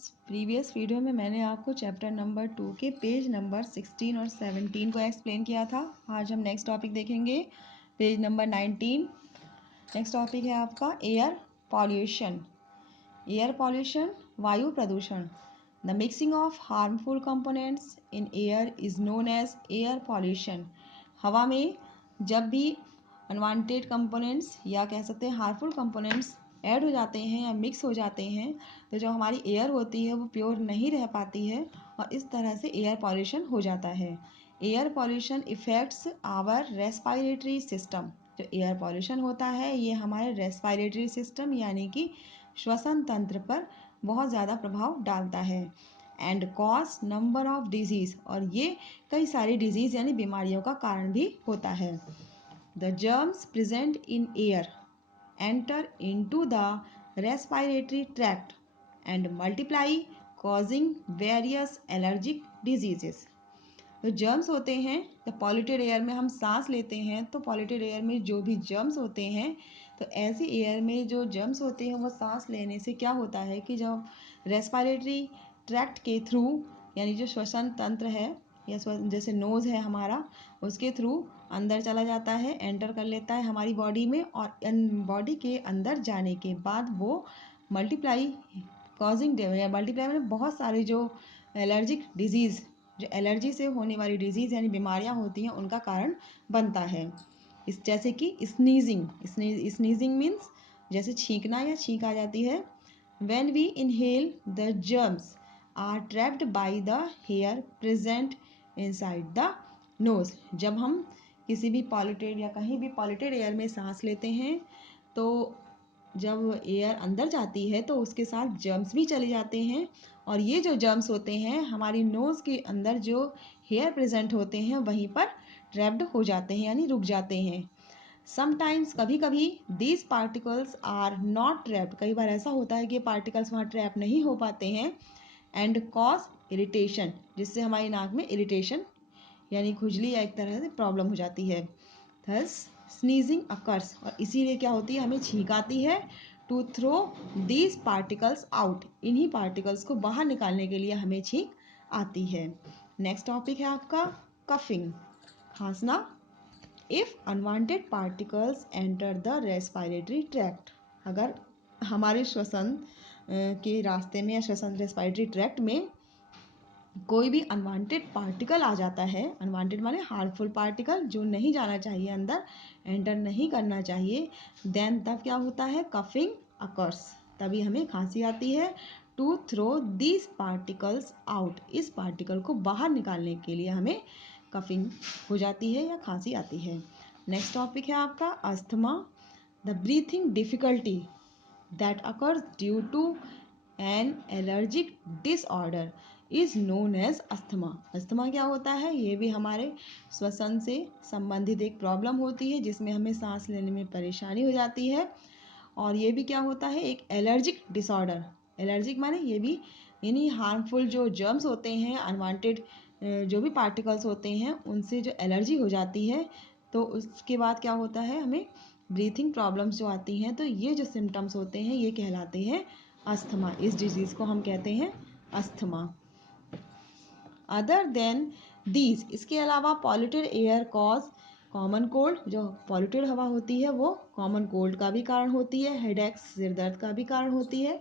Previous video में मैंने आपको चैप्टर नंबर 2 के पेज नंबर 16 और 17 को एक्सप्लेन किया था। आज हम नेक्स्ट टॉपिक देखेंगे, पेज नंबर 19। नेक्स्ट टॉपिक है आपका एयर पॉल्यूशन। एयर पॉल्यूशन, वायु प्रदूषण। The mixing of harmful components in air is known as air pollution. हवा में जब भी अनवांटेड कंपोनेंट्स या कह सकते हैं हार्मफुल कंपोनेंट्स ऐड हो जाते हैं या मिक्स हो जाते हैं तो जो हमारी एयर होती है वो प्योर नहीं रह पाती है और इस तरह से एयर पॉल्यूशन हो जाता है। Air pollution effects our respiratory system. जो एयर पॉल्यूशन होता है ये हमारे रेस्पिरेटरी सिस्टम यानी कि श्वसन तंत्र पर बहुत ज़्यादा प्रभाव डालता है। And cause number of disease, और ये कई सारी डिजीज़ यानी बीमारियों का कारण भी होता है। The germs present in air enter into the respiratory tract and multiply causing various allergic diseases। तो जर्म्स होते हैं, जब पॉल्यूटेड एयर में हम सांस लेते हैं तो पॉल्यूटेड एयर में जो भी जर्म्स होते हैं तो ऐसी एयर में जो जर्म्स होते हैं वो सांस लेने से क्या होता है कि जब रेस्पिरेटरी ट्रैक्ट के थ्रू यानी जो श्वसन तंत्र है या जैसे नोज़ है हमारा, उसके थ्रू अंदर चला जाता है, एंटर कर लेता है हमारी बॉडी में और बॉडी के अंदर जाने के बाद वो मल्टीप्लाई कॉजिंग, मल्टीप्लाई में बहुत सारे जो एलर्जिक डिजीज़, जो एलर्जी से होने वाली डिजीज़ यानी बीमारियां होती हैं उनका कारण बनता है। इस जैसे कि स्नीजिंग मीन्स जैसे छींकना या छींक आ जाती है। When we inhale the germs are trapped by the hair present inside the nose. जब हम किसी भी पॉल्यूटेड या कहीं भी पॉल्यूटेड एयर में सांस लेते हैं तो जब एयर अंदर जाती है तो उसके साथ जर्म्स भी चले जाते हैं और ये जो जर्म्स होते हैं हमारी नोज़ के अंदर जो हेयर प्रेजेंट होते हैं वहीं पर ट्रैप्ड हो जाते हैं यानी रुक जाते हैं। समटाइम्स, कभी कभी, these particles are not trapped, कई बार ऐसा होता है कि ये पार्टिकल्स वहाँ ट्रैप नहीं हो पाते हैं। एंड कॉज इरिटेशन, जिससे हमारी नाक में इरिटेशन यानी खुजली या एक तरह से प्रॉब्लम हो जाती है। थस स्नीजिंग अकर्स, और इसीलिए क्या होती है, हमें छींक आती है। To throw these particles out, इन्हीं पार्टिकल्स को बाहर निकालने के लिए हमें छींक आती है। नेक्स्ट टॉपिक है आपका कफिंग, खांसना। If unwanted particles enter the respiratory tract, अगर हमारे श्वसन के रास्ते में या श्वसन रेस्पिरेटरी ट्रैक्ट में कोई भी अनवांटेड पार्टिकल आ जाता है, अनवांटेड माने हार्मफुल पार्टिकल जो नहीं जाना चाहिए, अंदर एंटर नहीं करना चाहिए, देन तब क्या होता है, कफिंग अकर्स, तभी हमें खांसी आती है। To throw these particles out, इस पार्टिकल को बाहर निकालने के लिए हमें कफिंग हो जाती है या खांसी आती है। नेक्स्ट टॉपिक है आपका asthma. The breathing difficulty that occurs due to an allergic disorder is known as asthma. Asthma क्या होता है, ये भी हमारे श्वसन से संबंधित एक प्रॉब्लम होती है जिसमें हमें सांस लेने में परेशानी हो जाती है और ये भी क्या होता है, एक एलर्जिक डिसऑर्डर। एलर्जिक माने ये भी यानी हार्मफुल जो जर्म्स होते हैं, अनवांटेड जो भी पार्टिकल्स होते हैं उनसे जो एलर्जी हो जाती है तो उसके बाद क्या होता है, हमें ब्रीथिंग प्रॉब्लम्स जो आती हैं, तो ये जो सिम्टम्स होते हैं ये कहलाते हैं अस्थमा। इस डिजीज़ को हम कहते हैं अस्थमा। अदर देन दीज, इसके अलावा polluted air cause common cold, जो पॉल्यूटेड हवा होती है वो कॉमन कोल्ड का भी कारण होती है, हेडेक्स सिर दर्द का भी कारण होती है,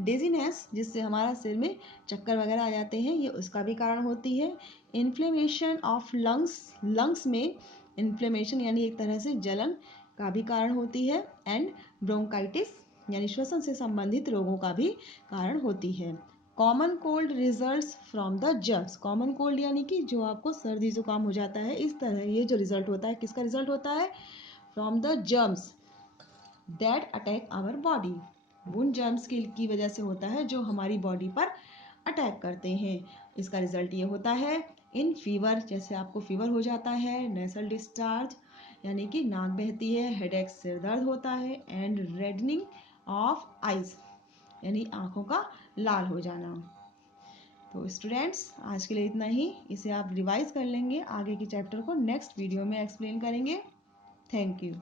डिजीनेस जिससे हमारा सिर में चक्कर वगैरह आ जाते हैं ये उसका भी कारण होती है, इन्फ्लेमेशन ऑफ लंग्स, लंग्स में इन्फ्लेमेशन यानी एक तरह से जलन का भी कारण होती है, एंड ब्रोंकाइटिस यानी श्वसन से संबंधित रोगों का भी कारण होती है। Common cold results from the germs, common cold यानी कि जो आपको सर्दी जुकाम हो जाता है, इस तरह ये जो रिजल्ट होता है किसका रिजल्ट होता है, from the germs that attack our body, उन जर्म्स की वजह से होता है जो हमारी बॉडी पर अटैक करते हैं। इसका रिजल्ट ये होता है इन फीवर, जैसे आपको फीवर हो जाता है, नेसल डिस्चार्ज यानी कि नाक बहती है, हेडेक सिर दर्द होता है, एंड रेडनिंग ऑफ आइज यानी आँखों का लाल हो जाना। तो स्टूडेंट्स आज के लिए इतना ही, इसे आप रिवाइज कर लेंगे, आगे के चैप्टर को नेक्स्ट वीडियो में एक्सप्लेन करेंगे। Thank you.